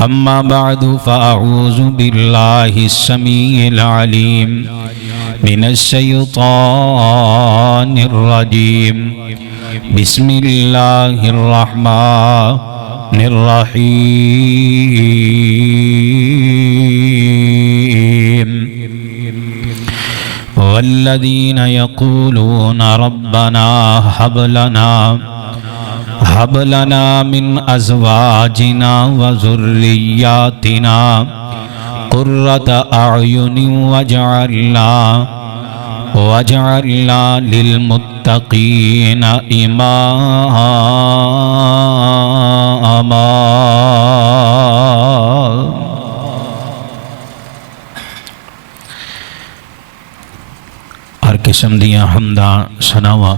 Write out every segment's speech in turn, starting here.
अम्मा बादु फ़अऊज़ु बिल्लाहिस्समीइल अलीम मिनश्शैतानिर रजीम बिस्मिल्लाहिर रहमानिर रहीम वल्लज़ीना यक़ूलूना रब्बना हब लना मिन अज़वाजिना व ज़ुर्रिय्यातिना क़ुर्रत अयुनिन वजअलना लिलमुत्तक़ीना इमामा। हर किस्म दियां हम्दा सनावा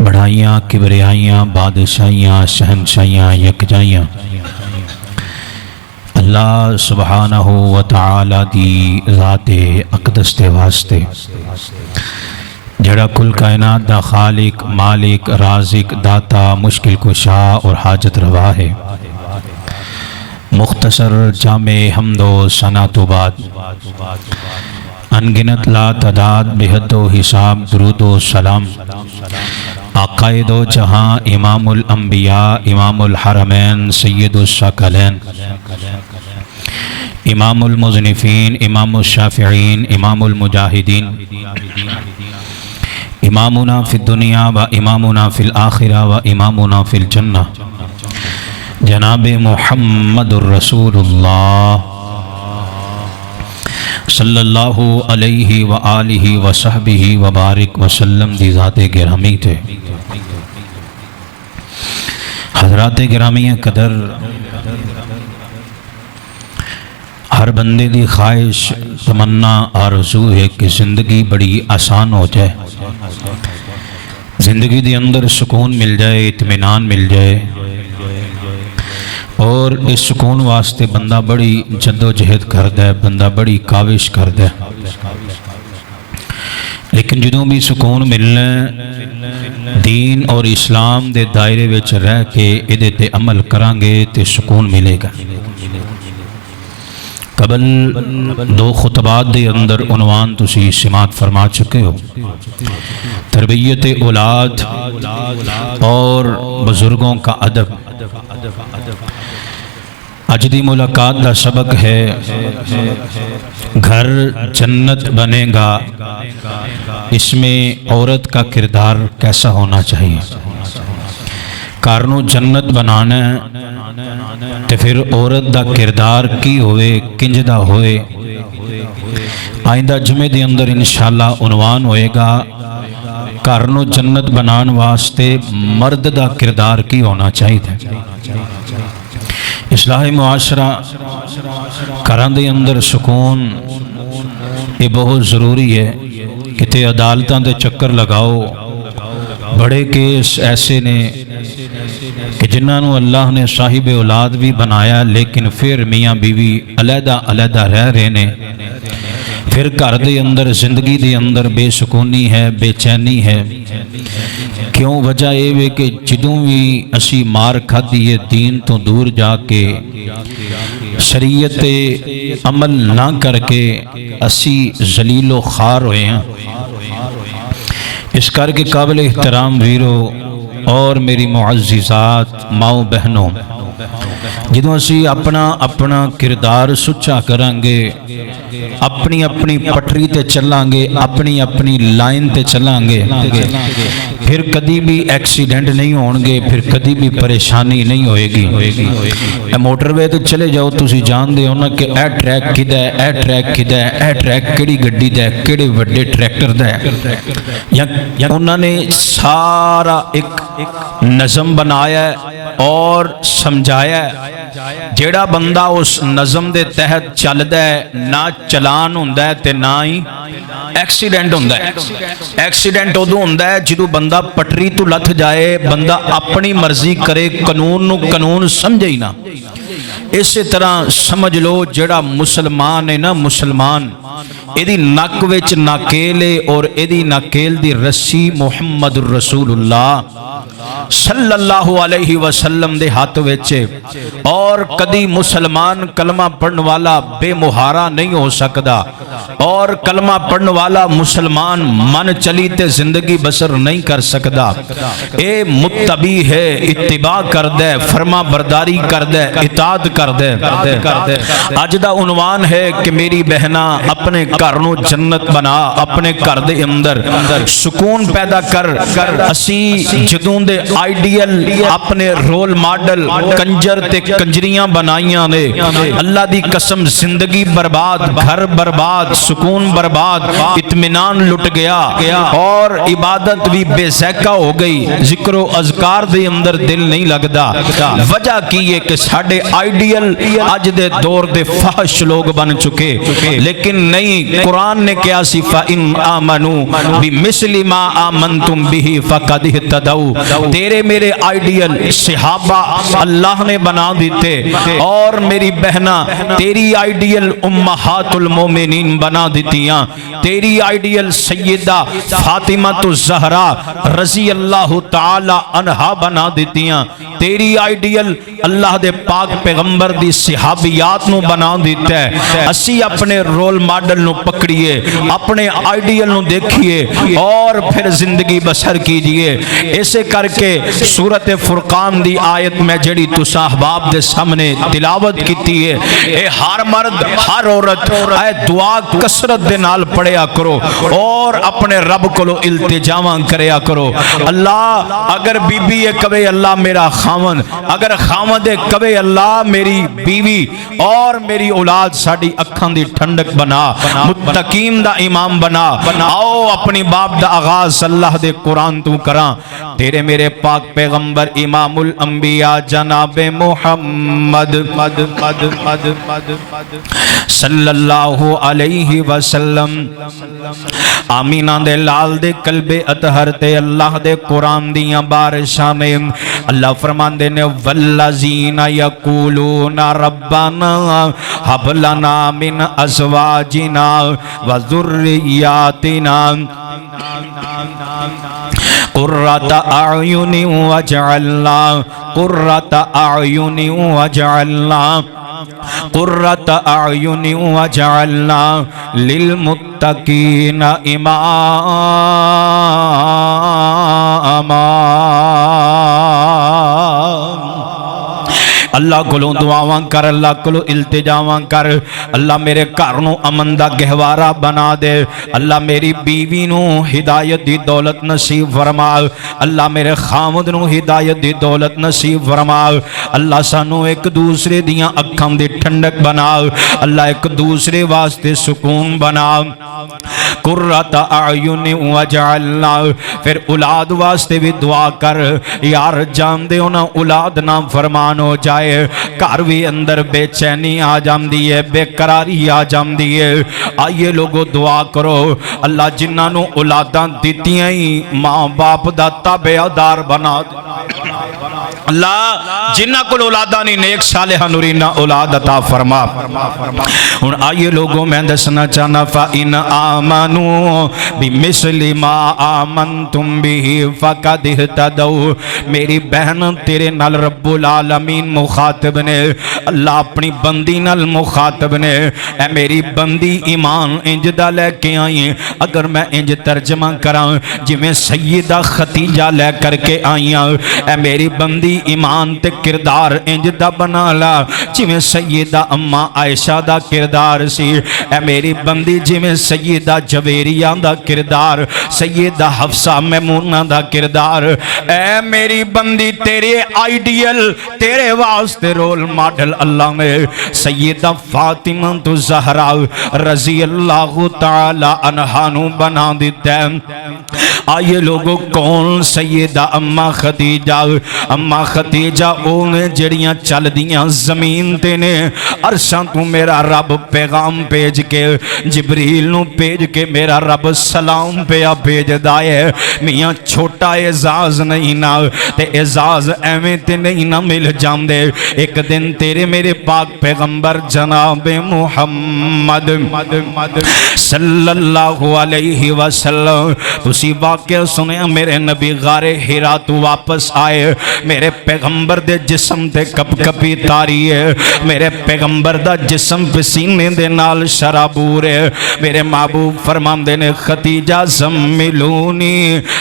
बढ़ाइयाँ किबरियाइयाँ बादशाहियाँ शहनशाहियाँ यकजाइयाँ अल्लाह सुबहानहू व तआला दी ज़ाते अक़दस दे वास्ते जड़ा कुल कायनात दा खालिक मालिक राज़िक दाता मुश्किल कुशा और हाजत रवा है। मुख्तसर जामे हम्दो सना तो बाद अनगिनत ला तादाद बेहदो हिसाब दुरूदो सलाम आक़ाए दो जहाँ इमामुल अंबिया इमामुल हरमैन सय्यदुस सकलैन इमामुल मुज़निफ़ीन इमामुल शाफ़िईन इमामुल मुजाहिदीन इमामुना फ़िद दुनिया व इमामुना फ़िल आखिरा व इमामुना फ़िल जन्नह जनाबे मुहम्मदुर रसूलुल्लाह सल्लल्लाहु अलैहि व आलिहि व सहबिहि व बारिक वसल्लम दी ज़ाते गिरामी थे। हज़रात गिरामी कदर हर बंदे दी ख्वाहिश तमन्ना आरज़ू है कि ज़िंदगी बड़ी आसान हो जाए, ज़िंदगी के अंदर सुकून मिल जाए, इत्मीनान मिल जाए और इस सुकून वास्ते बंदा बड़ी जद्दोजहद करता है, बंदा बड़ी काविश करता है। लेकिन जो भी सुकून मिलना दीन और इस्लाम के दायरे विच रह के इहदे ते अमल करांगे तो सुकून मिलेगा। कबल दो खुतबात के अंदर उन्वान तुसी सिमात फरमा चुके हो, तरबियत औलाद और बुजुर्गों का अदब। आज दी मुलाकात का सबक है घर जन्नत बनेगा, इसमें औरत का किरदार कैसा होना चाहिए। घर नूं जन्नत बनाना तो फिर औरत का किरदार की होवे, किंज दा होवे। आइंदा जुमे के अंदर इंशाअल्लाह उन्वान होएगा घर नूं जन्नत बनाने वास्ते मर्द का किरदार की होना चाहिए। इस्लाही मुआशरा घरां दे अंदर सुकून ये बहुत ज़रूरी है। किते अदालतां दे चक्कर लगाओ, बड़े केस ऐसे ने कि जिन्होंने अल्लाह ने साहिब औलाद भी बनाया लेकिन फिर मियाँ बीवी अलहदा अलहदा रह रहे ने। फिर घर के अंदर जिंदगी के अंदर बेसुकूनी है, बेचैनी है। क्यों? वजह यह है कि जदों भी असी मार खाधी है दीन तो दूर जाके शरीयत अमल ना करके असी जलीलो खार होए हैं। इस करके काबिल एहतराम वीरो और मेरी मुअज़्ज़िज़ात माओ बहनों, जदों असी अपना अपना किरदार सुच्चा करांगे, अपनी अपनी पटरी ते चलांगे, अपनी अपनी लाइन ते चलांगे, फिर कभी भी एक्सीडेंट नहीं होंगे, फिर कभी भी परेशानी नहीं होएगी। मोटरवे तो चले जाओ, तुसी जानते हो ना कि ए ट्रैक किदा है, ए ट्रैक किदा है, ए ट्रैक किहड़ी गड्डी दा है, किहड़े वड्डे ट्रैक्टर दा है। या उन्होंने सारा एक नज़म बनाया और समझाया। जेड़ा बंदा उस नज़म के तहत चलदा है ना चलान हुंदा है ते ना ही एक्सीडेंट हुंदा है। एक्सीडेंट उदों हुंदा है जदों बंदा पटरी तो लथ जाए, बंदा अपनी मर्जी करे, कानून नूं कानून समझे ही ना। इस तरह समझ लो जेड़ा मुसलमान है ना, मुसलमान इहदी नक विच नाकेल है और इहदी नाकेल दी रस्सी मुहम्मदुर रसूलुल्लाह सल्लल्लाहु अलैहि वसल्लम दे हाथ विच और कदी मुसलमान कलमा पढ़ने वाला बेमुहारा नहीं हो सकता और कलमा पढ़ने वाला मुसलमान मन चली ते जिंदगी बसर नहीं कर सकता। ए मुत्तबी है, इत्तिबा कर दे, फरमा बरदारी कर दे, इताद कर दे। अज दा उन्वान है कि मेरी बहना अपने घर नूं जन्नत बना, अपने घर दे अंदर सुकून पैदा कर। असी जदों दे आइडियल अपने रोल मॉडल कंजर ते कंजरियां बनाइयां ने, अल्लाह दी कसम जिंदगी बर्बाद, घर बर्बाद, सुकून बर्बाद, इत्मीनान लुट गया और इबादत भी बेज़ैका हो गई। जिक्रो अज़कार दे अंदर दिल नहीं लगदा। वजह की है कि साडे आइडियल अज दे दौर दे फहश लोग बन चुके। लेकिन नहीं, कुरान ने क्या सी फ़इन आमनू बिमिस्लि मा आमनतुम बिही फ़क़द इह्तदऊ। तेरे मेरे आइडियल सहाबा अल्लाह ने बना देते और मेरी बहना तेरी आइडियल उम्महातुल मोमिनीन बना दितियां। तेरी आइडियल सैयदा फातिमा तो ज़हरा रज़ी अल्लाह ताला अन्हा बना दितियां। तेरी आइडियल अल्लाह दे पाक पैगंबर दी सहाबियात नू बना दिता है। असी अपने रोल मॉडल नू पकड़िए, अपने आइडियल नू देखिए और फिर जिंदगी बसर कीजिए। ऐसे करके सूरत फुरकान दी आयत में जड़ी तुसा अहबाब दे सामने तिलावत कीती है, ए हर मर्द हर औरत ऐ दुआ कसरत दे नाल पढ़िया करो और अपने रब कोलो इल्तिजामा करया करो। अल्लाह अगर बीबी ये कवे अल्लाह मेरा खावन, अगर खावद कवे अल्लाह मेरी बीवी और मेरी औलाद साडी अखां दी ठंडक बना, मुत्तकीन दा इमाम बना। आओ अपनी बाप दा आगाज अल्लाह दे कुरान तू करा। तेरे मेरे पाक पैगंबर इमामुल अंबिया जनाबे मोहम्मद सल्लल्लाहु अलैहि वसल्लम आमीना दे लाल दे कल्बे अतहर ते अल्लाह दे कुरान दियां बारिशां ने। अल्लाह फरमांदे ने वल्लज़ीना यक़ूलूना रब्बना हब लना मिन अज़वाजिना व ज़ुर्रिय्यातिना कुर्रत अयुनि वजअलना कुर्रत अयुनि वजअलना कुर्रत अयुनि वजअलना लिलमुत्तकीना इमामा। अल्लाह कोलों दुआवां कर, अल्लाह कोलों इल्तिजावां कर। अल्लाह मेरे घर नूं अमन दा गहवारा बना दे। अल्लाह मेरी बीवी नूं हिदायत दी दौलत नसीब फरमा। अल्लाह मेरे खामद नूं हिदायत दी दौलत नसीब फरमा। अल्लाह सानू एक दूसरे दियां अखां दी ठंडक बना। अल्लाह एक दूसरे वास्ते सुकून बना। कुर्रत अयुनि वजअलना। फिर औलाद वास्ते भी दुआ कर। यार जानदे हो ना औलाद ना फरमान हो जाए, घर भी अंदर बेचैनी आ जाती है, बेकरारी आ जाती है। आइए लोगों दुआ करो, अल्लाह जिन्होंने औलादां दित्तियां ही माँ बाप दा ताबेदार बना। अल्लाह जिन्हां कोल औलादा नहीं नेक सालिहा नूरीना औलाद अता फरमा। हुण आइए लोगों मैं दसना चाहना फ़इन आमनू बिमिस्लि मा आमनतुम बिही फ़क़द इह्तदऊ। मेरी बहन तेरे नाल रब्बुल आलमीन मुखातब ने, अल्लाह अपनी बंदी नाल मुखातब ने। ऐ मेरी बंदी ईमान इंज दा लैके आई। अगर मैं इंज तर्जमा करा जिवें सैयदा खतीजा लै करके आईयां, ऐ मेरी बंदी ईमान ते किरदार इंज दा बना ला जिवें सैयदा अम्मा आयशा दा किरदार सी। ऐ मेरी बंदी जिवें सैयदा जवेरिया दा किरदार, सैयदा हफ्सा मैमूना दा किरदार। ऐ मेरी बंदी तेरे आइडियल तेरे वास्ते रोल मॉडल अल्लाह ने सैयदा फातिमा तो ज़हरा रज़ी अल्लाह ताला अन्हा नू बना दिता। आइए लोगों कौन सैयदा अम्मा खदीजा। अम्मा खतीजा ओने जड़ियां चलदियां जमीन ते ने। अरशां तू मेरा रब पैगाम भेज के जिबरील नू भेज के मेरा रब सलाम पिया भेजदा है। मियाँ छोटा एजाज नहीं ना ते एजाज एवें ते नहीं ना मिल जांदे। एक दिन तेरे मेरे पाक पैगंबर जनाब मुहम्मद सल्लल्लाहु अलैहि वसल्लम तुसी वाकया सुनिया मेरे नबी गारे हिरा तू वापस आए। मेरे पैगंबर दे जिस्म ते कपकपी तारी है। मेरे पैगंबर दा जिस्म पसीने दे नाल शराबूर है। मेरे महबूब फरमांदे ने खतीजा ज़म्मिलूनी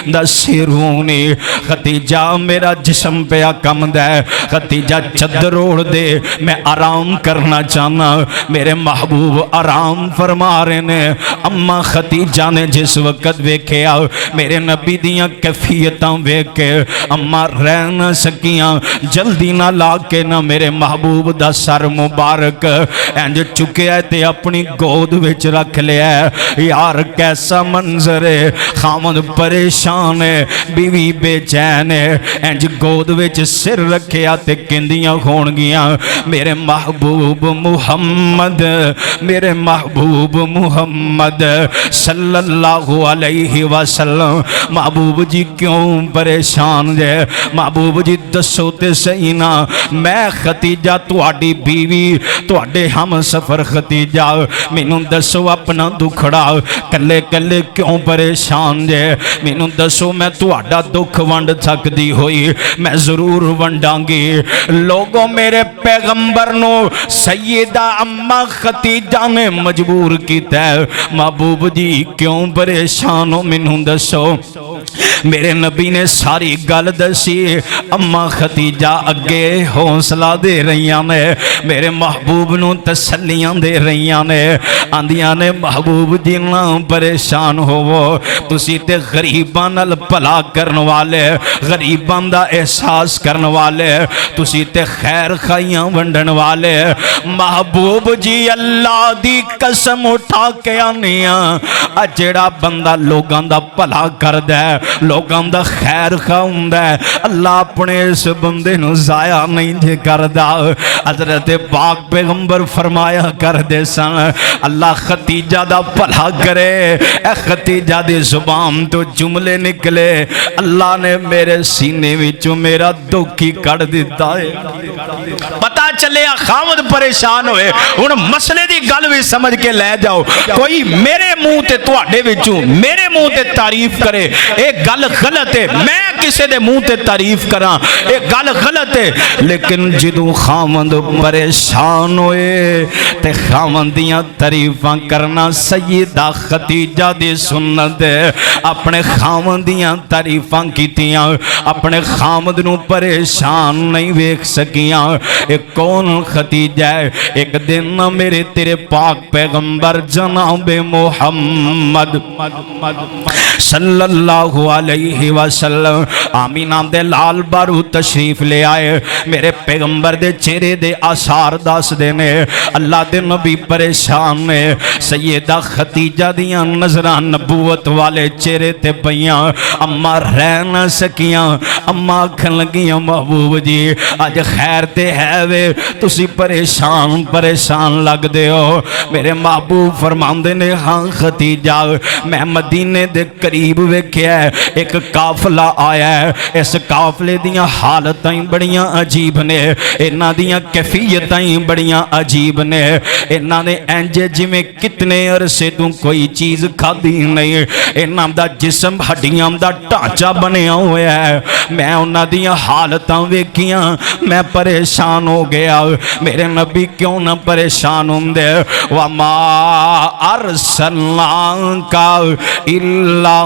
दस्सिरूनी। खतीजा मेरा जिस्म पिया कमदा है। खतीजा चद्दर ओढ़ दे मैं आराम करना चाहना। मेरे महबूब आराम फरमा रहे ने। अम्मा खतीजा ने जिस वक्त वेख्या मेरे नबी दियां कैफियतां वेख के अम्मा रह न सकियां। जल्दी ना ला के ना मेरे महबूब दा सर मुबारक इंज चुकिया ते अपनी गोद विच रख लिया। यार कैसा मंजर है। खामद परेशान है बीवी बेचैन है। इंज गोद विच सिर रखिया ते किंदियां होणगियां मेरे महबूब मुहम्मद मेरे महबूब मुहम्मद सल्लल्लाहु अलैहि वसल्लम। महबूब जी क्यों परेशान जे। महबूब जी दसो ते सही ना मैं खतीजा तुहाडी बीवी तुहाडे हम सफर खतीजा मैनू दसो अपना दुखड़ा कल्ले कल्ले क्यों परेशान जे। मैनू दसो मैं तुहाडा दुख वंड सकदी होई मैं जरूर वंडांगी। लोगों मेरे पैगंबर नो सैयदा अम्मा खतीजा ने मजबूर किया। महबूब जी क्यों परेशान हो मैनू दसो। मेरे नबी ने सारी गल दसी। अम्मा खतीजा अगे हौसला दे रही ने मेरे महबूब नू तसल्लियां दे रही ने। आंदियां ने महबूब जी ना परेशान होवो तुसी ते गरीबां नाल भला करन वाले गरीबां दा एहसास करन वाले तुसी ते खैर खाइयां वंडन वाले। महबूब जी अल्लाह दी कसम उठा के आनी आ जेड़ा बंदा लोगां दा भला करदा है लोगां दा खैर खाउंदा है अल्लाह अपने इस बंदे नू जाया नहीं जे करदा। हजरत पाक पैगंबर फरमाया करदे सन अल्लाह खतीजा दा भला करे। ए खतीजा दी जुबान तो जुमले निकले अल्लाह ने मेरे सीने विचों मेरा दुख ही कढ़ दिता है। पता चले खामद परेशान होए हुण मसले दी गल भी समझ के लै जाओ। कोई मेरे मुंह ते तुहाडे विचों मेरे मुंह ते तारीफ करे एक गल गलत है। मैं किसी दे मुंह ते तारीफ करा एक गल गलत है। लेकिन जदों खामद परेशान होए ते खामद दियां तारीफां करना सैयदा खतीजा दी सुन्नत है। अपने खामद दियां तारीफां कीतियां अपने खामद नू परेशान नहीं वेख सकियां। एक कौन खतीजा है। एक दिन ना मेरे तेरे पाक पैगंबर जनाब मुहम्मद सल्लल्लाहु अलैहि वसल्लम आमीना दे लाल बारू तशरीफ ले आए। मेरे पैगंबर दे चेहरे दे आसार दस देने अल्लाह दे नबी परेशान ने। सैयदा खतीजा दियां नजरां नबूवत वाले चेहरे ते पईयां। अम्मा रह न सकियां। अम्मा आखन लगियां महबूब जी अज खैर ते है वे तुसी परेशान परेशान लगदे हो। मेरे महबूब फरमांदे ने हाँ खतीजा मैं मदीने दे करीब वेख्या एक काफला आया है। इस काफले दियां हालतां बड़ियां अजीब ने इन्हां दियां कैफियतां बड़ियां अजीब ने। इन्हां ने इंज जिवें कितने अरसे तों कोई चीज़ खाधी नहीं। इन्हां दा जिस्म हड्डियां दा ढांचा बनिया होया है। मैं उन्हां दियां हालतां वेखियां मैं परेशान हो गया। मेरे नबी क्यों ना परेशान होंदे। वमा अरसलनाका इल्ला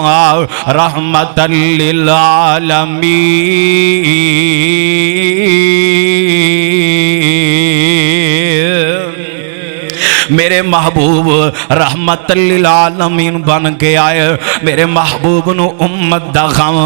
रहमतल लिल आलमीन। मेरे महबूब रहमत लिल आलमीन बन के आए। मेरे महबूब नू उम्मत दा गम,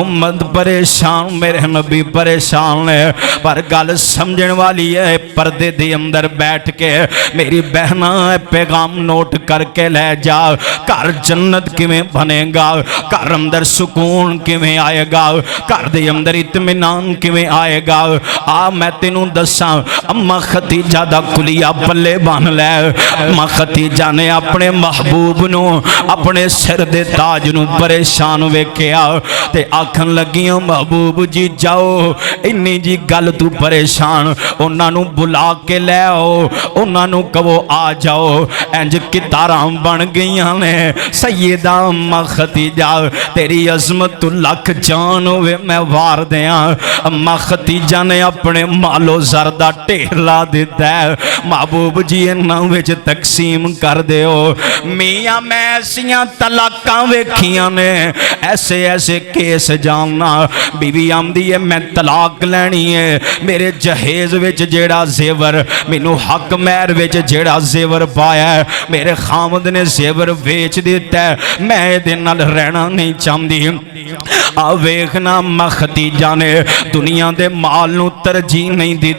उम्मत परेशान, मेरे नबी परेशान है। पर गल समझण वाली है, पर्दे दे अंदर बैठ के मेरी बहना पैगाम नोट करके ले जा। घर जन्नत किवें बनेगा, घर अंदर सुकून किवें आएगा, घर दे अंदर इत्मीनान किवें आएगा। आ मैं तेनू दसा, अम्मा खतीजा दा कुलिया पल्ले बन लै। अम्मा खतीजा ने अपने महबूब नू, अपने सिर दे ताज नू परेशान वेख्या ते आखन लगियां महबूब जी जाओ, इन्नी जी गल तू परेशान, उन्हां नू बुला के ले आओ, उन्हां नू कहो आ जाओ। इंज कितारां बन गईयां ने। सैयदा अम्मा खतीजा तेरी अजमत तू लख जान होवे मैं वार दियां। अम्मा खतीजा ने अपने मालो ज़र दा ढेर ला दिता है। महबूब जी इन्हां विच तकसीम कर दिओ। मियां मैं ऐसियां तलाकां वेखियां ने, ऐसे ऐसे केस जानना। बीवी आंदी है मैं तलाक लैनी है, मेरे जहेज विच जेड़ा जेवर मैनू हक महर विच जेड़ा जेवर पाया है, मेरे खामद ने जेवर वेच दिता है, मैं इहदे नाल रहना नहीं चाहती। आ वेखना अम्मा खतीजा ने दुनिया दे माल नू तरजीह नहीं दी।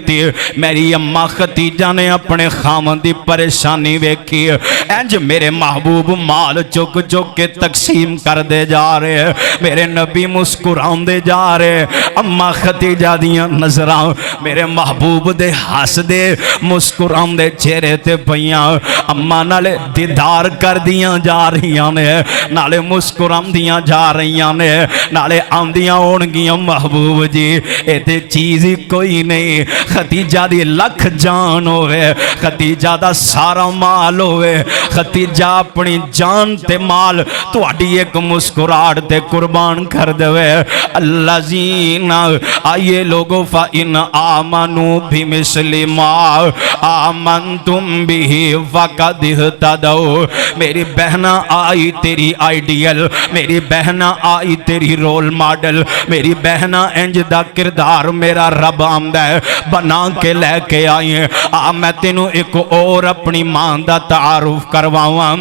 मेरी अम्मा खतीजा ने अपने खामद की परेशानी वेखी। इंज मेरे महबूब माल चुक चुक के तकसीम करते जा रहे, मेरे नबी मुस्कुराते जा रहे। अम्मा खतीजा दियां नजरां मेरे महबूब दे हसदे मुस्कुराते चेहरे ते पईयां। अम्मा नाले दीदार कर दियां जा रही ने, नाले मुस्कुरांदियां जा रही ने, नाले आंदियां होणगियां महबूब जी ये ते चीज़ ही कोई नहीं। खतीजा दी लख जान होवे, खतीजा दा सारा माल होवे, खतीजा अपनी जान ते माल तुहाडी एक मुस्कुराहट ते कुर्बान कर देवे। अल्लाह जीना आइए लोगो फा इन आमनू भी मिस्लिमा आमन तुम भी फकद इहतदौ। मेरी बहना आई तेरी आइडियल, मेरी बहना आई तेरी रोल मॉडल, मेरी बहना इंज दा किरदार मेरा रब आंदा है बना के लेके आई है। आ मैं तेनू एक और अपनी मां दा तारुफ करवावां।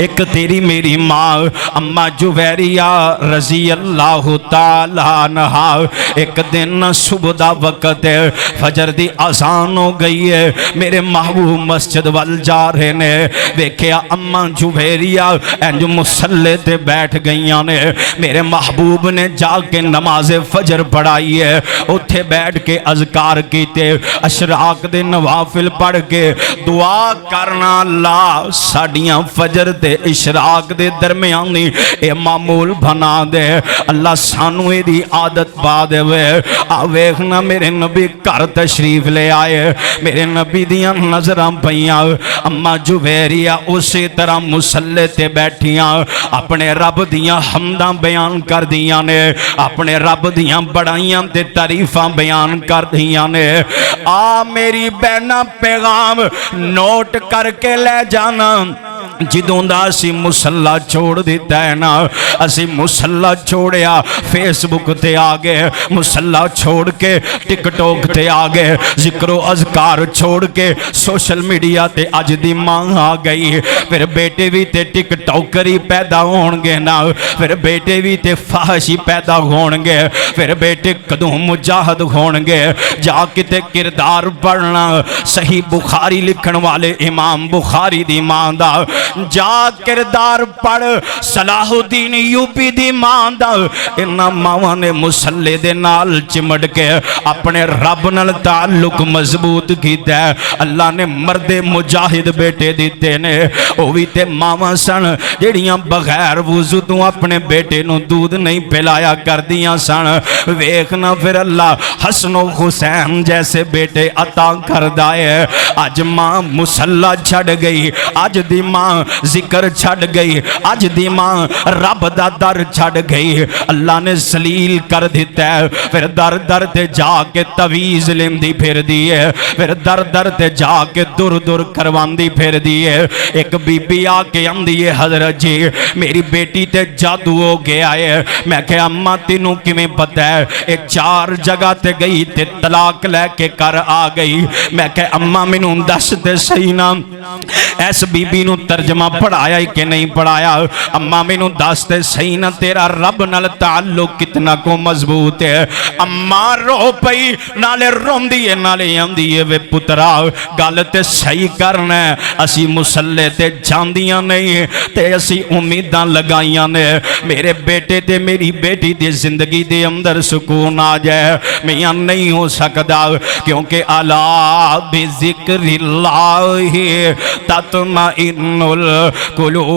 एक तेरी मेरी माँ अम्मा जुवैरिया रजी अल्लाह ताला अन्हा। एक दिन सुबह दा वक्त है, फजर दी अजान हो गई है, मेरे महबूब मस्जिद वल जा रहे ने। देखिया अम्मा जुवैरिया इंज मुसल्ले ते बैठ गईयां ने। मेरे महबूब ने जाके नमाज फजर पढ़ाई है, उत्थे बैठ के अज़कार कीते, अशराक दे नवाफिल पढ़ के दुआ करना। अल्लाह साडियां फजर ते इशराक दे दरमियानी ए मामूल बना दे। अल्लाह सानू इहदी आदत पा देवे। आ वेखना मेरे नबी घर तशरीफ ले आए, मेरे नबी दियां नजरां पईयां। अम्मा जुवैरिया उसी तरह मुसल्ले ते बैठियां अपने रब दियां हमदां बयान कर दियां ने, अपने रब दियां बड़ाइयां ते तारीफां बयान कर दियां ने। आ मेरी बहना पैगाम नोट करके ले जाना। जिदों दा असी मुसल्ला छोड़ दिता है ना, असी मुसल्ला छोड़िया फेसबुक ते आ गए, मुसल्ला छोड़ के टिकटॉक ते आ गए, जिक्रो अज़कार छोड़ के सोशल मीडिया ते अज दी मांग आ गई। फिर बेटे भी ते टिकटॉकर ही पैदा होणगे ना, फिर बेटे भी ते फाहश ही पैदा होणगे, फिर बेटे कदों मुजाहद होणगे। जा किते किरदार पढ़ना, सही बुखारी लिखण वाले इमाम बुखारी दी मां दा जा किरदार पढ़, सलाहुद्दीन यूपी दी मां दा। इन्हां मावां ने मुसल्ले दे नाल चिमड़ के अपने रब नाल ताल्लुक मजबूत कीता। अल्लाह ने मर्दे मुजाहिद बेटे दिते ने, ओ भी ते मावां सन जेड़ियां बगैर वुज़ू तो अपने बेटे नूं दूध नहीं पिलाया करदियां सन। वेखना फिर अल्लाह हसन हुसैन जैसे बेटे अता करदा है। अज मां मुसल्ला छड़ गई, अज दी मां जिक्र छड़ गई, अज दी मां रब दा दर छड़ गई। अल्लाह ने जलील कर दिता है। फिर दर दर ते जाके तवीज़ लेंदी फिरदी है, फिर दर दर ते जाके दुर दुर करवांदी फिरदी है। एक बीबी आके आंदी है, हजरत जी मेरी बेटी ते जादू हो गया है। मैं कहा अम्मा तेनू किवें पता है? ये 4 जगह ते गई ते तलाक लैके कर आ गई। मैं कहा अम्मा मैनू दस ते सही ना इस बीबी नू तर्जमा पढ़ाया कि नहीं पढ़ाया? अम्मा मैनू दस ते सही ना तेरा रब नाल ताल्लुक कितना को मजबूत है। अम्मा रो पई, नाले रोंदी है नाले आंदी है वे पुत्रा गल ते सही करना है। असी मुसल्ले ते जांदियां नहीं ते असी उम्मीदां लगाइयां ने मेरे बेटे ते मेरी बेटी दी जिंदगी दे अंदर सुकून आ जाए। मियां नहीं हो सकदा क्योंकि अला बिज़िक्रिल्लाहि तत्मइन्नुल कुलूब।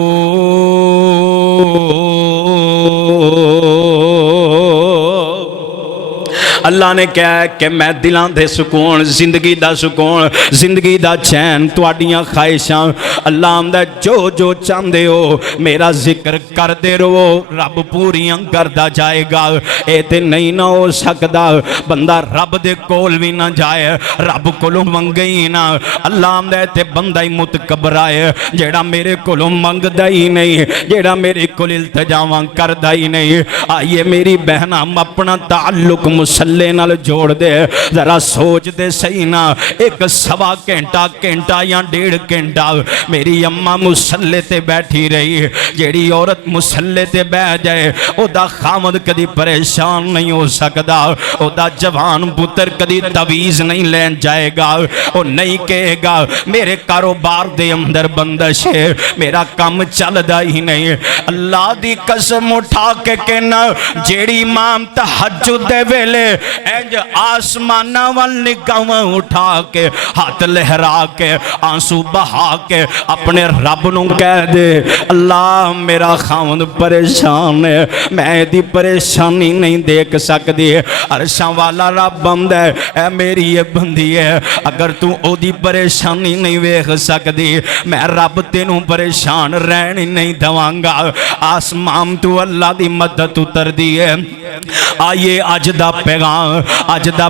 अल्लाह ने कहा कि मैं दिलों दे सुकून, जिंदगी दा सुकून, जिंदगी दा चैन, तुहाडियां ख्वाहिशां अल्लाह आंदा जो जो चाहते हो मेरा जिक्र करते रहो, रब पूरियां करदा जाएगा। ये तो नहीं ना हो सकता बंदा रब दे कोल भी ना जाए, रब कोलों मंगे ही ना। अल्लाह आंदा ते बंदा ही मुतकबर है जेड़ा मेरे कोलों मंगदा ही नहीं, जेड़ा मेरे कोल इल्तजावां करदा ही नहीं। आइए मेरी बहन हम अपना ताल्लुक मुसल्ले नाल जोड़ दे। जरा सोच दे सही ना, एक सवा घंटा या 1.5 घंटा मेरी अम्मा मुसल्ले ते बैठी रही। जेड़ी औरत मुसल्ले ते बह जाए ओदा खामद कदी परेशान नहीं हो सकता, ओदा जवान पुत्र कदी तवीज़ नहीं लैन जाएगा। वो नहीं कहेगा मेरे कारोबार दे अंदर बंदिश है, मेरा काम चलदा ही नहीं। अल्लाह दी कसम उठा के कहना जेड़ी मां तहज्जुद दे वेले इंज आसमाना वाल निगाहां उठा के हाथ लहरा के आंसू बहा के अपने रब नू कह दे अल्लाह मेरा खावंद परेशान है, मैं इहदी परेशानी नहीं देख सकती। अरशां वाला रब आंदा है मेरी ये बंदी है, अगर तू ओदी परेशानी नहीं वेख सकती मैं रब तेनू परेशान रहन ही नहीं दवांगा। आसमान तू अल्लाह दी मदद उतरदी है। आइए अज दा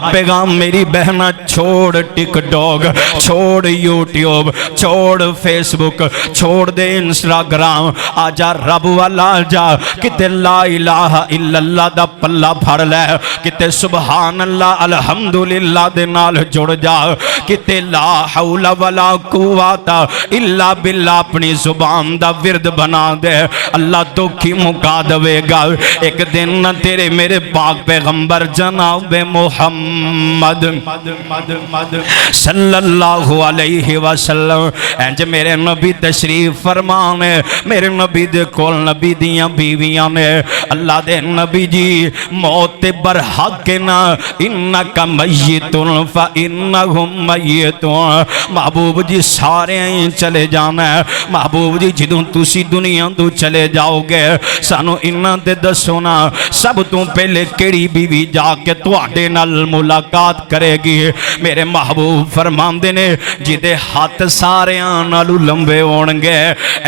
पैगाम मेरी बहना, छोड़ टिकटॉक, छोड़ यूट्यूब, छोड़ फेसबुक, छोड़ दे इंस्टाग्राम, आजा रब वाला आजा। किते ला इलाहा इल्लल्लाह दा पल्ला फड़ लै, किते सुबहान अल्लाह अल्हम्दुलिल्लाह दे नाल जुड़ जा, किते ला हौला वला कुव्वता इल्ला बिल्ला अपनी जुबान दा विरद बना दे। अल्लाह दुखी मुका देवेगा एक दिन न तेरे मेरे पाक पैगंबर जनाब मोहम्मद सल्लल्लाहु अलैहि वसल्लम इंज मेरे नबी तशरीफ फरमान है। मेरे नबी दे कोल नबी दियां बीवियां ने। अल्लाह दे नबी जी मौत ते बरहक ना, इन्नका मय्यितुन फ इन्नहुम मय्यितुन। महबूब जी सारे ही चले जाना है। महबूब जी जदों तुसी दुनिया तो चले जाओगे सानू इन्हां ते दसो ना सब तो पहले केड़ी बीवी जाके तुहाडे नाल मुलाकात करेगी? मेरे महबूब फरमांदे ने जिदे हाथ सारियां नालों लंबे होणगे।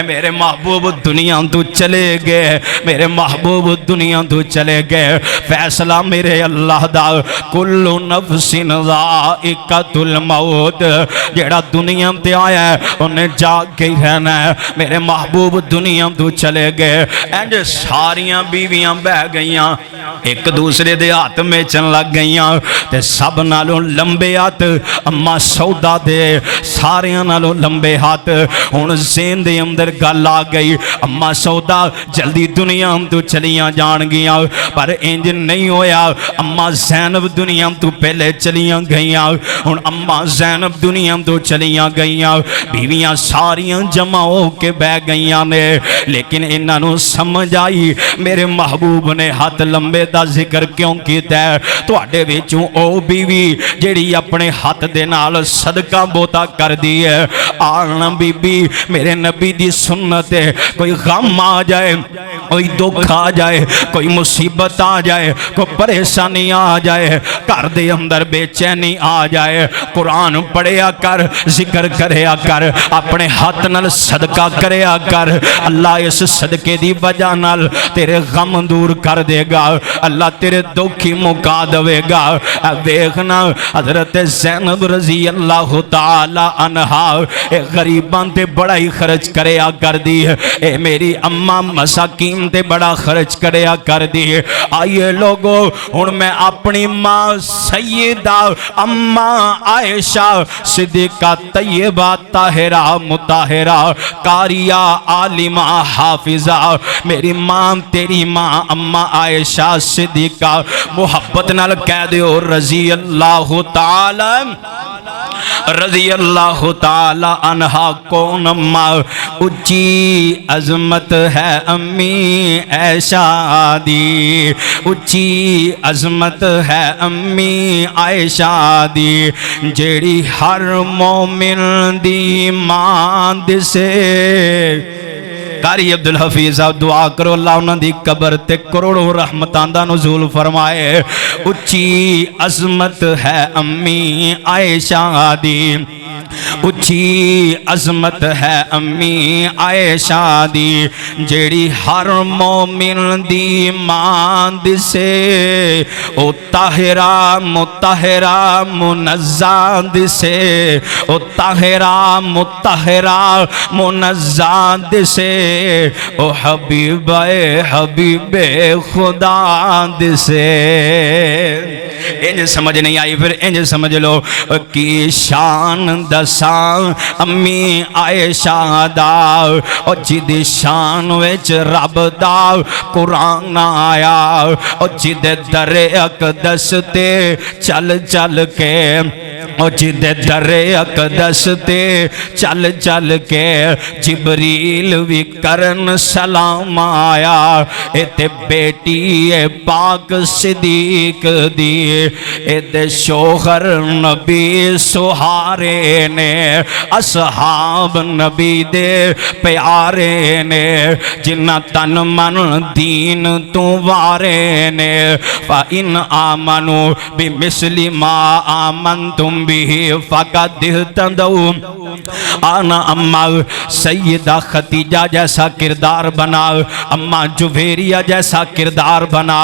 मेरे महबूब दुनिया तो चले गए, मेरे महबूब दुनिया तो चले गए। फैसला मेरे अल्लाह दा कुल्लु नफ्सिन ज़ाइक़तुल मौत, जेड़ा दुनिया ते आया है उन्हें जाग के ही रहना है। मेरे महबूब दुनिया तो चले गए। इंज सारियां बीवियां बह गईयां, एक दूसरे दे हाथ में चन लग गईयां ते सब नालों लंबे हाथ अम्मा सौदा दे, सारियां नालों लंबे हाथ। हुण ज़हन दे अंदर गल आ गई अम्मा सौदा जल्दी दुनिया तो चलियां जाणगियां, पर इंज नहीं होया। अम्मा ज़ैनब दुनिया तो पहले चलियां गईयां। हुण अम्मा ज़ैनब दुनिया तो चलियां गईयां, बीवियां सारियां जमा हो के बह गईयां ने। लेकिन इन्हां नूं समझ आई मेरे महबूब ने हाथ लंबे दा जिक्र क्यों कीता है। तुहाडे विचों ओ बीवी जिहड़ी अपने हाथ दे नाल सदका बोता करदी है। आना बीबी मेरे नबी दी सुन्नत है, कोई गम आ जाए कोई दुख आ जाए, कोई मुसीबत आ जाए, कोई परेशानी आ जाए, घर दे अंदर बेचैनी आ जाए, कुरान पढ़िया कर, जिक्र करया कर, अपने हाथ नाल सदका करया कर। अल्लाह इस सदके दी वजह नाल तेरे गम दूर कर देगा, अल्लाह तेरे दुख ही मुका देगा। देखना हजरत ज़ैनब रजी अल्लाह ताला अन्हा गरीबां ते बड़ा ही खर्च करया कर दी, ए मेरी अम्मा मसाकीन ते बड़ा खर्च करया कर दी। आइए लोगो हुण मैं अपनी मां सैयदा अम्मा आयशा सिद्दीका तैयबा ताहिरा मुताहिरा कारिया आलिमा हाफिजा, मेरी मां तेरी मां अम्मा आयशा सिद्दीका, मुहब्बत नाल कह दियो रजी अल्लाह ताला रज़ी अल्लाह ताला अन्हा। कौन अम्मा? ऊंची अजमत है अम्मी ऐशा दी, ऊंची अजमत है अम्मी आयशा दी, जेड़ी हर मोमिन दी मां दिसे। कारी अब्दुल हफीज साहब दुआ करो अल्लाह उन्हां दी कबर ते करोड़ों रहमतां दा नुज़ूल फरमाए। उच्ची अज़मत है अम्मी आयशा दी, उच्ची अज़मत है अम्मी आयशा दी, जेड़ी हर मोमिन दी मां दिसे, ओ ताहिरा मुताहिरा मुनज़्ज़ा दिसे, ओ ताहिरा मुताहिरा मुनज़्ज़ा दिसे, ओ हबीबे हबीबे खुदा दिसे। इंज समझ नहीं आई, फिर इंज समझ लो कि शान दसा अम्मी आयशा दा, और जिदी शान विच रब दा कुरान आया, और जिदे दरे अकदस ते चल चल के, और जिदे दरे अकदस ते चल चल के जिबरील भी करन सलाम आया। इते बेटी है पाक सिद्दीक दी, इते शोहर नबी सुहारे ने, असहाब नबी दे प्यारे ने, जिन्ना तन मन दीन तू वारे ने। फा इन आमनु बिमिस्लि मा आमनतुम बिही फक़द इह्तदऊ। आना अम्मा सैयदा खतीजा जैसा किरदार बना, अम्मा जुवेरिया जैसा किरदार बना,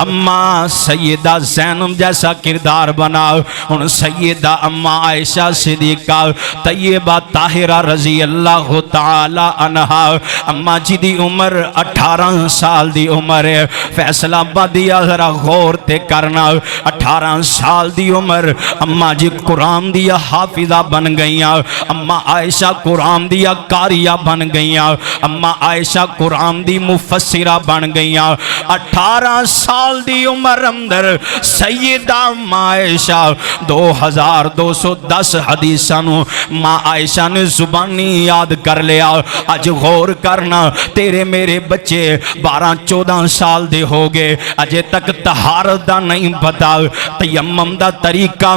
अम्मा सैयदा ज़ैनब जैसा किरदार बना। हुन सैयदा अम्मा आयशा सिद्दीका तैयबा ताहिरा रज़ी अल्लाह ताला अन्हा, अम्मा जी दी उम्र 18 साल दी उम्र है। फैसला दिया जरा गौर ते करना, 18 साल दी उम्र अम्मा जी कुरान दिया हाफिजा बन गईयां, अम्मा आयशा कुरान दिया कारिया बन गईयां, अम्मा आयशा कुरान दी मुफस्सिरा बन गईयां। 18 साल दी उम्र अंदर सैयदा अम्मा आयशा 2210 हदीसां नूं मां आयशा ने जुबानी याद कर लिया। अज गौर करना, तेरे मेरे बच्चे 12-14 साल दे हो गए, अजे तक तहारत दा नहीं पता, तयम्मुम दा तरीका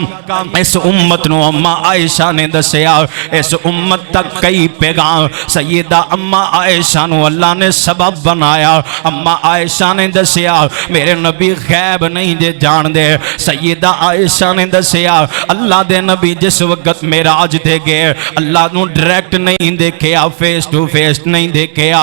इस उम्मत नूं अम्मा आयशा ने दसिया। इस उम्मत तक कई पैगाम सैयदा अम्मा आयशा नूं अल्लाह ने सबब बनाया। अम्मा आयशा ने दसिया मेरे नबी गैब नहीं जे जानदे। सैयदा आयशा ने दसिया अल्लाह दे नबी जिस वक्त मेराज दे गए, अल्लाह नूं डायरेक्ट नहीं देखिया, फेस टू फेस नहीं देखिया।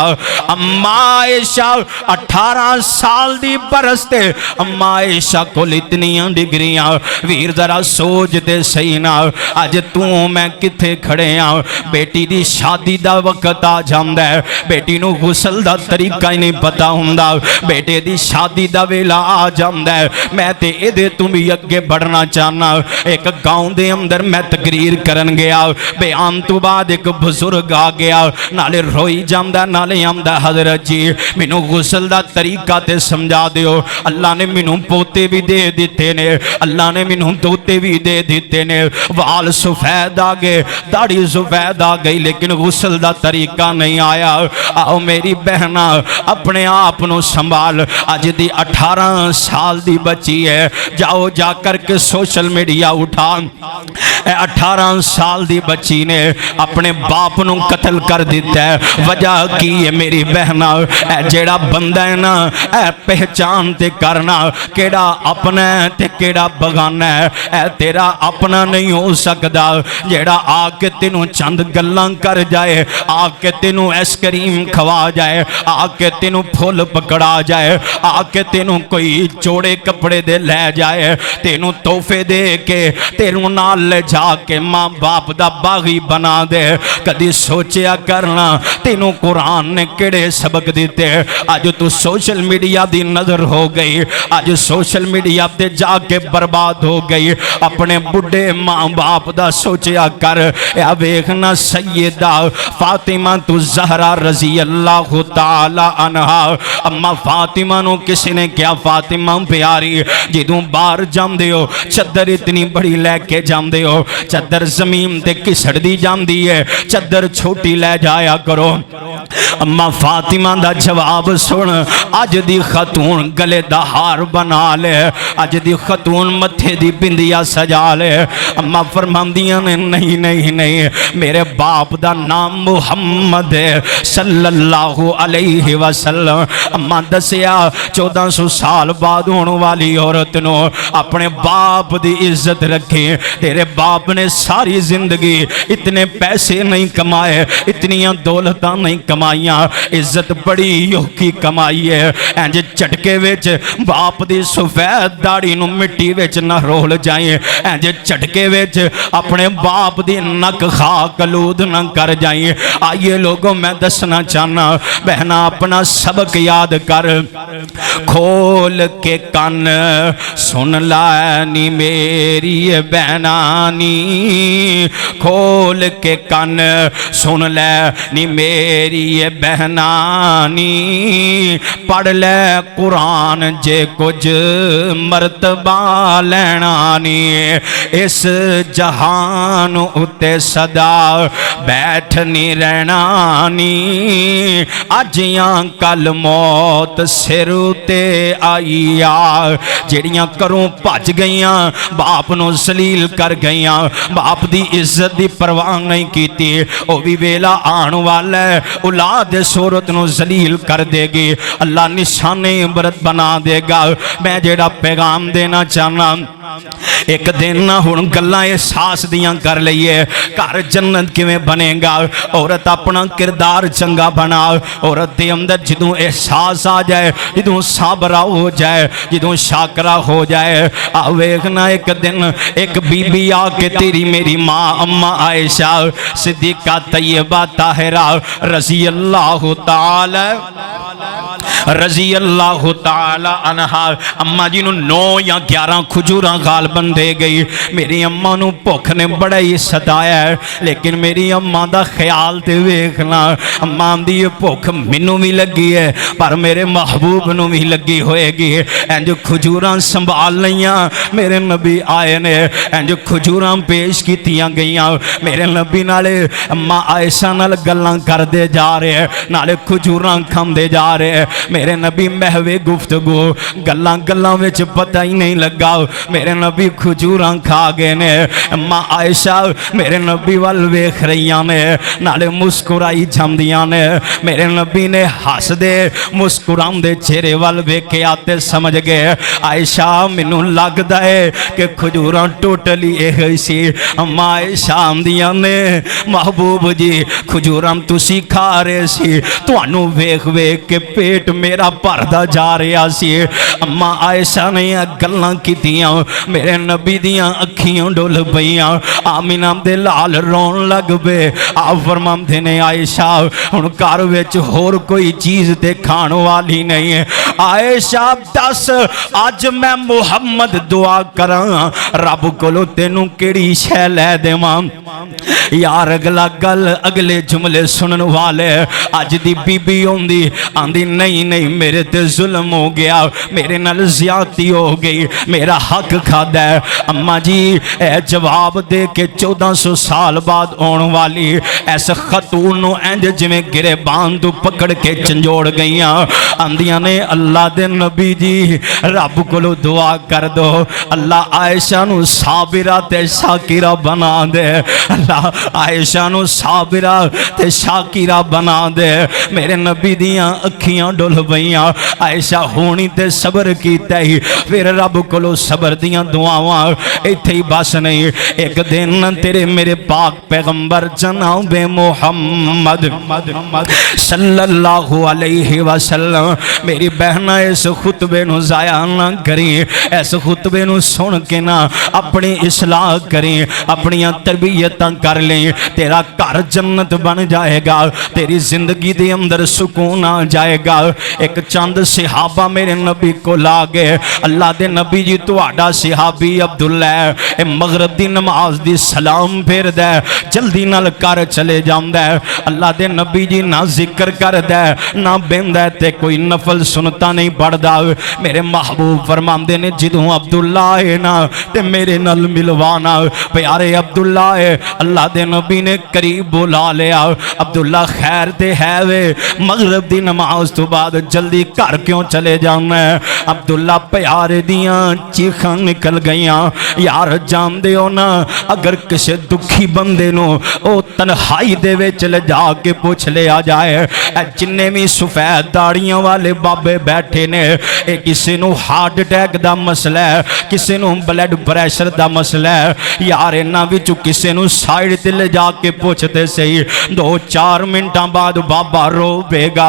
अम्मा आयशा 18 साल दी बरस ते अम्मा आयशा कोल इतनियां डिग्रियां। वीर जरा सोच दे सही ना, अज तू मैं किथे खड़े हाँ। बेटी दी शादी दा वक्त आ जांदा है, बेटी नूं गुसल दा तरीका ही नहीं पता हुंदा, बेटे दी शादी दा वेला आ जांदा है। मैं ते इहदे तों भी अगे बढ़ना चाहना। एक गांव दे अंदर मैं तकरीर करन गया, बयान तो बाद एक बुजुर्ग आ गया, नाले रोई जांदा नाले आंदा हजरत जी मैनू गुसल दा तरीका ते समझा दिओ। अल्लाह ने मैनू पोते भी दे दिते ने, अल्लाह ने मैनू दोते भी दे दिते ने। वाल सफेद आ गए, दाढ़ी सफेद आ गई लेकिन गुसल दा तरीका नहीं आया। आओ मेरी बहना अपने आप को संभाल। अज दी 18 साल दी बच्ची है, जाओ जा करके सोशल मीडिया उठा। 18 साल दी बच्ची ने अपने बाप नू कतल कर दिता है। वजह की है मेरी बहना, जेड़ा बंदा है ना पहचान ते करना केड़ा अपना है ते केड़ा बगाना है। तेरा अपना नहीं हो सकता जेड़ा आके तेनू चंद गल्लां कर जाए, आके तेनू आइसक्रीम खवा जाए, आके तेनू फुल पकड़ा जाए, आके तेनू कोई जोड़े कपड़े दे ले जाए, तेनू तोहफे दे के तेनू नाल ले जाके माँ बाप दा बागी बना दे। कदी सोचिया करना तेनू कुरान ने केड़े सबक दिते। अज तू सोशल मीडिया दी नजर हो गई, अज सोशल मीडिया ते जाके बर्बाद हो गई। अपने बुढ़े माँ बाप दा सोचिया कर। या वेखना सैयदा फातिमा तू ज़हरा रज़ी अल्लाह ताला अन्हा, अम्मा फातिमा नू किसी ने क्या फातिमा प्यारी जदों बाहर जांदे हो चद्दर इतनी बड़ी लैके जांदे हो, चद्दर जमीन ते घिसड़दी जांदी है, चद्दर छोटी ले जाया करो। अम्मा फातिमा दा जवाब सुन, अज दी खतून गले दा हार बना ले, अज दी खतून मथे दी बिंदिया सजा ले। अम्मा फरमांदियां ने नहीं नहीं नहीं, मेरे बाप दा नाम मुहम्मद है सल्लल्लाहु अलैहि वसल्लम। अम्मा दसिया 1400 साल बाद होने वाली औरत नो अपने बाप दी इज्जत रखी। तेरे बाप ने सारी जिंदगी इतने पैसे नहीं कमाए, इतनियां दौलतां नहीं कमाइया, इज्जत बड़ी औखी कमाई है। इंज झटके विच बाप दी सफेद दाढ़ी नू मिट्टी विच न रोल जाए, इंज झटके विच अपने बाप दी नक खा कलूद न कर जाए। आइए लोगों मैं दसना चाहना बहना अपना सबक याद कर, खोल के कान सुन नी मेरी बहना नी, खोल के कान सुन ले नी मेरी बहना नी, पढ़ ले कुरान जे कुछ मर्तबा लेना नी, इस जहान उत्ते सदा बैठ नहीं रहना नी, अज या कल मौत सिर उत्ते आई आ। जेड़ियां घरों भज गईयां बाप नूं जलील कर गईयां, बाप दी इज्जत दी परवाह नहीं कीती, ओ भी वेला आण वाला है औलाद सूरत नूं जलील कर देगी। अल्लाह निशाने इबरत बना देगा। मैं जेड़ा पैगाम देना चाहना एक दिन ना हुण गल्लां एहसास दियां कर लईए, घर जन्नत किवें बनेगा। औरत अपना किरदार चंगा बना, औरत दे अंदर जदों एहसास आ जाए, जदों साबरा हो जाए, जदों शाकरा हो जाए। आ वेखना एक दिन एक बीबी आके तेरी मेरी माँ अम्मा आयशा सिद्दीका तैयबा ताहिरा रज़ी अल्लाह ताला अन्हा, अम्मा जी नूं 9 या 11 खजूरां गालबन दे गई। मेरी अम्मा नूं भुख ने बड़ा ही सताया है, लेकिन मेरी अम्मा दा ख्याल ते वेखना, अम्मा दी भुख मैनू भी लगी है पर मेरे महबूब नूं भी लगी होएगी। इंज खजूरां संभाल लईयां, मेरे नबी आए ने, इंज खजूरां पेश कीतियां गईयां। मेरे नबी नाले अम्मा आयशा नाल गल्लां करदे जा रहे, नाले खजूरां खांदे जा रहे। मेरे नबी महवे गुफ्तगू गल्लां गल्लां विच पता ही नहीं लगा, मेरे नबी खजूरां खा गए ने। अम्मा आयशा मेरे नबी वाल वेख रही ने, नाले मुस्कुराई जांदियां ने। मेरे नबी ने हसदे मुस्कुरांदे चेहरे वाल वेख्या ते समझ गए आयशा मैनू लगदा है कि खजूरां टोटली यह सी। अम्मा आयशा आंदियां ने महबूब जी खजूरां तुसी खा रहे सी, तुहानू वेख वेख के पेट मेरा भरदा जा रहा सी। अम्मा आयशा ने गल्लां कीतियां, मेरे नबी दियां अखियां डुल पईयां। आमिना दे लाल रोन लग पे। आप फरमांदे ने आयशा हुण घर विच होर कोई चीज़ ते खाण वाली नहीं है। आयशा दस अज मैं मुहम्मद दुआ करां रब कोलों तेनू केड़ी शै लै देवां। यार अगला गल अगले जुमले सुनन वाले अज दी बीबी आंदी आंदी नहीं नहीं मेरे ते जुल्म हो गया, मेरे नाल ज़्यादती हो गई, मेरा हक खादा है। अम्मा जी ए जवाब दे के 1400 साल बाद आने वाली इस खतून नूं इंज जिवें गिरेबान तों पकड़ के झंजोड़ गईयां। आंदियां ने अल्लाह दे नबी जी रब कोलों दुआ कर दो, अल्लाह आयशा नूं साबिरा ते शाकिरा बना दे, अल्लाह आयशा नूं साबिरा ते शाकिरा बना दे। मेरे नबी दियां अखियां डुल पईयां। आयशा होनी ते सबर कीता ही, फिर रब कोलों सबर दियां दुआवां इत्थे ही बस नहीं। एक दिन तेरे मेरे पाक पैगंबर जनाबे मुहम्मद सल्लल्लाहु अलैहि वसल्लम, मेरी बहना इस खुतबे नूं ज़ाया ना करी, इस खुतबे नूं सुन के ना अपनी इस्लाह करी, अपनियां तरबियतां कर ले, तेरा घर जन्नत बन जाएगा, तेरी जिंदगी दे अंदर सुकून आ जाएगा। एक चंद सिहाबा मेरे नबी को ला गए, अल्लाह दे नबी जी तुहाडा सिहाबी अब्दुल्ला है, मगरब दी नमाज दी सलाम फेरदा है, जल्दी नाल कर चले जांदा है। अल्लाह दे नबी जी ना जिक्र करदा ना बेंदा ते कोई नफल सुनता नहीं पढ़दा। मेरे महबूब फरमांदे ने जदों अब्दुल्ला है ना ते मेरे नाल मिलवाना। प्यारे अब्दुल्ला है, अल्लाह दे नबी ने करीब बुला लिया। अब्दुल्ला खैर ते है वे, मगरब दी नमाज तो बाद जल्दी घर क्यों चले जाना है? अब्दुल्ला प्यारे दियां चीखां निकल गईयां। यार जानदे हो ना, अगर किसी दुखी बंदे नूं ओ तन्हाई दे विच ले जाके पुछ लिया जाए, जिन्ने भी सफेद दाड़ियां वाले बाबे बैठे ने, किसी नूं हार्ट अटैक दा मसला है, किसी नूं ब्लड प्रैशर दा मसला है, यार इन्हां विचों किसी नूं साइड ते ले जाके पुछते सही, 2-4 मिनटां बाद बाबा रोवेगा,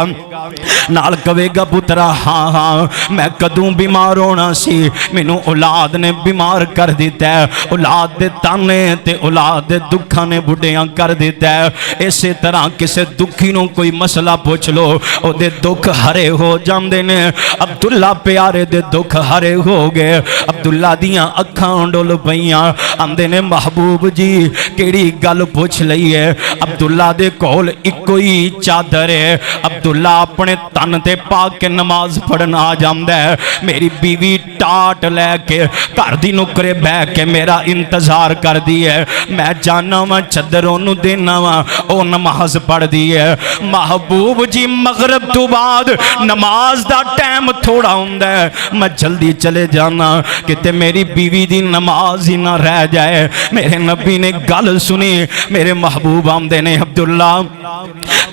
नाल कवेगा पुत्रा हाँ हाँ मैं कदों बीमार होना सी, मैनू औलाद ने बीमार कर दिता है, औलाद दे ताने ते औलाद दे दुखां ने बुढ़ियां कर दिता है। इसे तरह किसी दुखी नूं कोई मसला पुछ लो, ओदे दुख हरे हो जांदे ने। अब्दुल्ला प्यारे दे दुख हरे हो गए। अब्दुल्ला दियां अखां डुल पईयां। आंदे ने महबूब जी केड़ी गल पुछ लई है? अब्दुल्ला दे कोल इक्को ही चादर है। अब्दुल्ला अपने तन ते पा के नमाज पढ़न आ जांदा है। मेरी बीवी टाट लैके घर दी नुकरे बह के मेरा इंतजार कर दी है, मैं जाना वा चादर ओनू देना वा, ओ नमाज पढ़ दी है। महबूब जी मगरब तो बाद नमाज दा टाइम थोड़ा हुंदा है, मैं जल्दी चले जाना किते मेरी बीवी दी नमाज ही ना रह जाए। मेरे नबी ने गल सुनी, मेरे महबूब आंदे ने अब्दुल्ला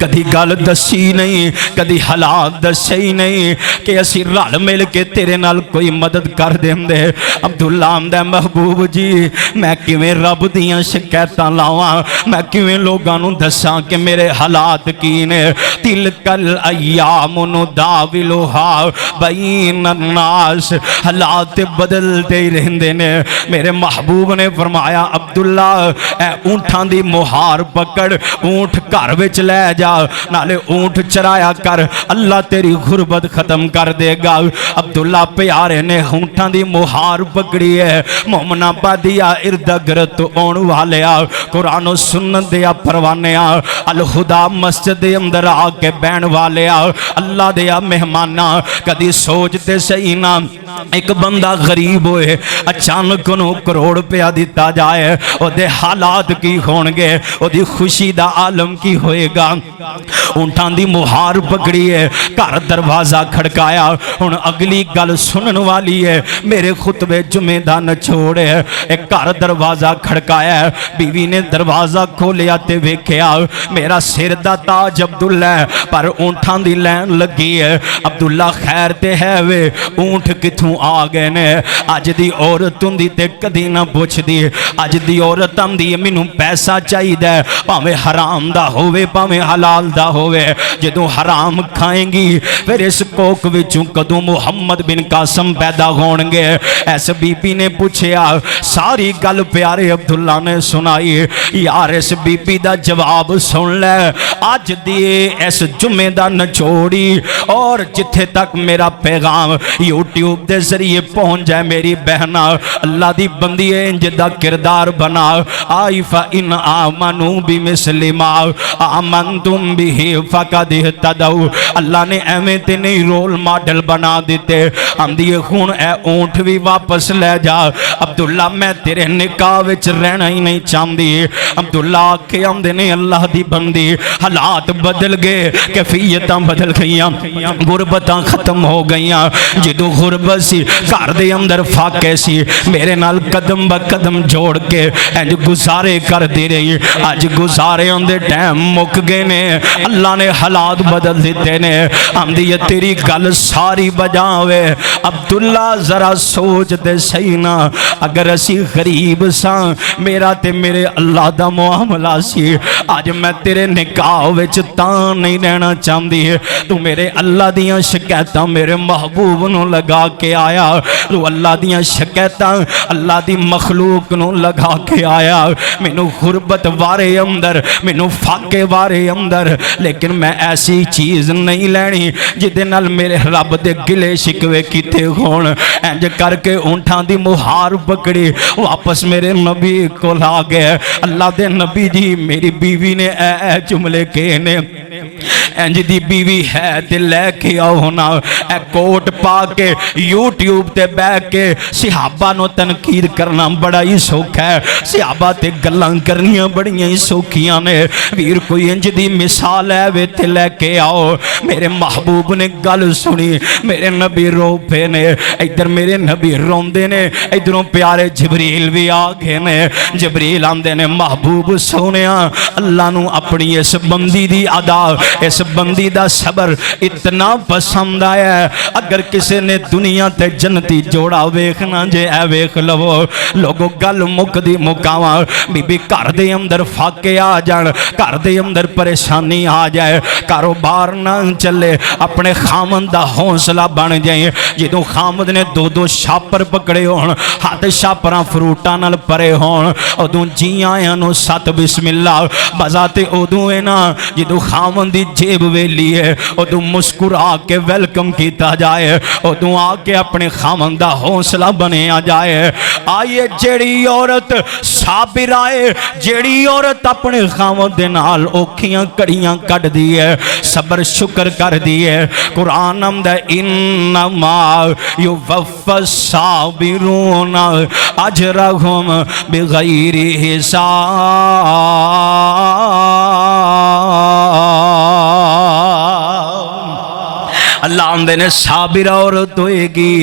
कदी गल दसी नहीं, कदी हालात दसे ही नहीं कि असी रल मिल के तेरे नाल कोई मदद कर देंदे। अब्दुल्ला आंदा महबूब जी मैं किवें रब दियां शिकायतां लावां, मैं किवें लोगां नूं दसां कि मेरे हालात की ने। तिलकल अय्याम नुदाविलुहा बैन अन्नास, हालात बदलते ही रहंदे ने। मेरे महबूब ने फरमाया अब्दुल्ला ए ऊंठां दी मुहार पकड़, ऊंट घर विच लै जा, नाले ऊंट चराया कर, अल्लाह तेरी गुरबत खत्म कर देगा। अब्दुल्ला प्यारे ने ऊंटां दी मुहार पकड़ी है। मोमना पादिया इर्द गिर्द आने वाले कुरान सुन्नत दिया परवाने अल खुदा मस्जिद दे अंदर आके बहन वाले अल्लाह दिया मेहमाना, कदी सोचते सही ना एक बंदा गरीब होए अचानक उन्हों करोड़ रुपया दिता जाए, ओदे हालात की होणगे, ओदी खुशी दा आलम की होएगा। ऊंटां दी मुहार पकड़ी है, घर दरवाजा खड़काया। हुण अगली गल सुनन वाली है, मेरे खुतबे जुमे दा नचोड़ है। एक घर दरवाजा खड़काया, बीवी ने दरवाजा खोलिया ते वेख्या मेरा सिर दा ताज अब्दुल्ला है, पर ऊंटां दी लैन लगी है। अब्दुल्ला खैर ते है वे, ऊंट किथों आ गए ने? अज दी औरत हुंदी ते कदी ना पुछदी, अज दी औरत आंदी मैनू पैसा चाहिदा, भावें हराम दा होवे भावें हलाल दा होवे। जदों हराम खाएंगी फिर इस कोक विचों कदों मुहम्मद बिन कासम पैदा होणगे? इस बीबी ने पूछया, सारी गल प्यारे अब्दुल्ला ने सुनाई। यार इस बीबी दा जवाब सुन ले, अज दी इस जुमे दा नचोड़ी और जिथे तक मेरा पैगाम यूट्यूब दे के जरिए पहुँच जाए मेरी बहना अल्लाह दी बंदी है इंजदा किरदार बना आई फा इन आमनू बिमिस्लिमा आमनतुम बिही फकद इहतदऊ अल्लाह ने एवें ते नहीं रोल मॉडल बना दिते आंदी हुण ए ऊंट भी वापस ले जा अब्दुल्ला मैं तेरे निकाह विच रहना ही नहीं चाहती अब्दुल्ला आखे आंदे ने अल्लाह दी बंदी हालात बदल गए कैफियत बदल गई गुरबत खत्म हो गई जो गुरबत सी घर दे अंदर फाके सी मेरे नाल कदम ब कदम जोड़ के इंज गुजारे करती रही अज गुजारे दे टाइम मुक गए ने अल्लाह ने हालात बदल दिते ने आंदी है तेरी गल सारी बजावे अब्दुल्ला जरा सोच दे सही ना अगर असी गरीब सा मेरा ते मेरे अल्लाह दा मुआमला सी अज मैं तेरे निकाह विच तां नहीं रहना चाहती तू मेरे अल्लाह दियां शिकायतां मेरे महबूब नूं लगा के आया तू अल्लाह दियां शिकायतां अल्लाह दी मखलूक नूं लगा के आया मैनू गुरबत वारे अंदर मैनू फाके वारे अंदर लेकिन मैं ऐसी चीज़ नहीं लैनी जिदे नाल मेरे रब दे गिले शिकवे कीते होण इंज करके ऊंठां दी मुहार पकड़ी वापस मेरे नबी को ला गए अल्लाह दे नबी जी मेरी बीवी ने ऐ जुमले कहे ने इंज दी बीवी है ते लैके आओ ना ए कोट पा के यूट्यूब ते बह के सिहाबा नो तनकीद करना बड़ा ही सौखा है सिहाबा ते गल्लां करनियां बड़ियां ही सौखियां ने वीर कोई इंज दी मिसाल है वे ते लैके आओ मेरे महबूब ने गल सुनी मेरे नबी रो पे ने इधर मेरे नबी रोंदे ने इधरों प्यारे जबरील भी आ गए ने जबरील आंदे ने महबूब सोनिया अल्लाह नू अपनी इस बंदी दी अदा इस बंदी दा सबर इतना पसंद आया अगर किसी ने दुनिया ते जन्नती जोड़ा वेखना जे ए वेख लवो लोगों गल मुकदी मुकावा बीबी घर दे अंदर फाके आ जान घर दे अंदर परेशानी आ जाए कारोबार ना चले अपने खामन दा हौसला बन जाए जो खामद ने दो दो छापर पकड़े होन हाथ छापरां फ्रूटां नाल भरे होन उदों जी आया नो सत बिस्मिल्ला बजा ते उदों है ना जो खामन दी जेब वेली है उदों मुस्कुरा के वेलकम किया जाए उदों आके अपने खामन दा हौसला बनिया जाए आइए जेड़ी औरत साबिर आए जेड़ी औरत अपने खामन दे नाल औखियां कड़ियां कट दी है सबर शुक्र कर दी है कुरान आंदा इन्नमा युवफ़्फ़स साबिरून अजरहुम बिगैरि हिसाब अल्लाह आंदे ने साबिर औरत होएगी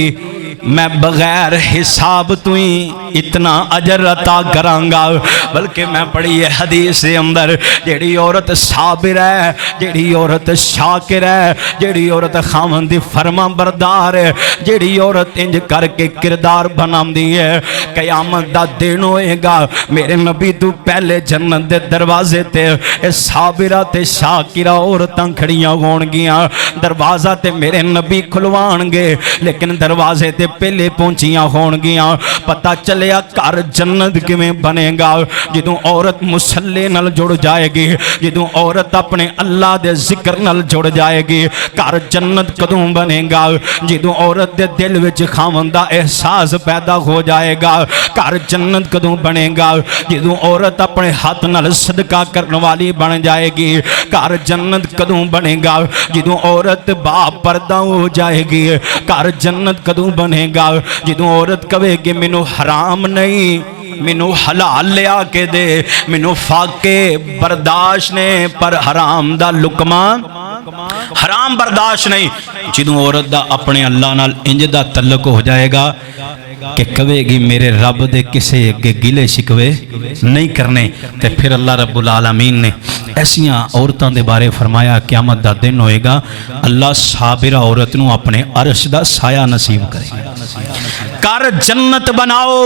मैं बगैर हिसाब तू ही इतना अजर अता करांगा बल्कि मैं पढ़ी है हदीस के अंदर जेड़ी औरत साबिर है जेड़ी औरत शाकिर है जेड़ी औरत खामन दी फरमा बरदार है जेड़ी औरत इंज करके किरदार बनांदी है कयामत दा दिन होएगा मेरे नबी तू पहले जन्नत दे दरवाजे ते ए साबिरा ते शाकिरा औरतां खड़ियां होणगियां दरवाजा ते मेरे नबी खुलवाणगे लेकिन दरवाजे ते पहले पहुंचियां होणगियां पता चलिया घर जन्नत किवें बनेगा जो औरत मुसल्ले नाल जुड़ जाएगी जो औरत अपने अल्लाह दे जिक्र नाल जुड़ जाएगी घर जन्नत कदों बनेगा जो औरत दे दिल विच खावन दा एहसास पैदा हो जाएगा घर जन्नत कदों बनेगा जो औरत अपने हाथ नाल सदका करने वाली बन जाएगी घर जन्नत कदों बनेगा जो औरत बापर्दा हो जाएगी घर जन्नत कदों बनेगा जो औरत कहेगी मैनू हराम नहीं मैनू हलाल लिया के दे मैनू फाके बर्दाश्त ने पर हराम दा लुकमा हराम बर्दाश्त नहीं जो औरत दा अपने अल्लाह नाल इंज दा तल्लुक हो जाएगा कि कहेगी मेरे रब दे किसे अगे गिले शिकवे नहीं करने ते फिर अल्लाह रब्बुल आलमीन ने ऐसियां औरतों के बारे फरमाया क़यामत दा दिन होएगा अल्लाह साबिरा औरत नूं अपने अर्श दा साया नसीब करेगा कर जन्नत बनाओ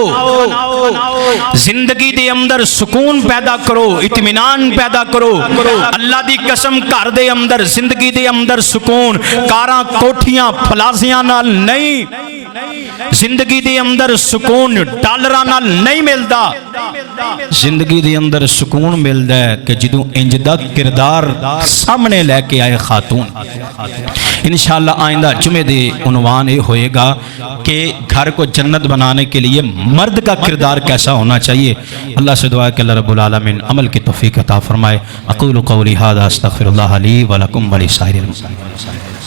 जिंदगी दे अंदर सुकून पैदा करो इत्मीनान पैदा करो अल्लाह दी कसम घर दे अंदर जिंदगी दे अंदर सुकून कारां कोठियां फलासियां नाल नहीं जिंदगी दे अंदर सुकून डॉलरां नाल नहीं मिलता, जिंदगी दे अंदर सुकून मिलता है कि जदों इंज दा किरदार सामने लेके आए खातून। इंशाअल्लाह आइंदा जुमे दे उन्वान ये होएगा कि घर को जन्नत बनाने के लिए मर्द का किरदार कैसा होना चाहिए। अल्लाह से दुआ है कि अल्लाह रब्बुल आलमीन अमल की तौफीक अता फरमाए। अक़ूलु क़ौली हाज़ा अस्तग़फ़िरुल्लाह ली व लकुम व लिसाइरिल मुस्लिमीन।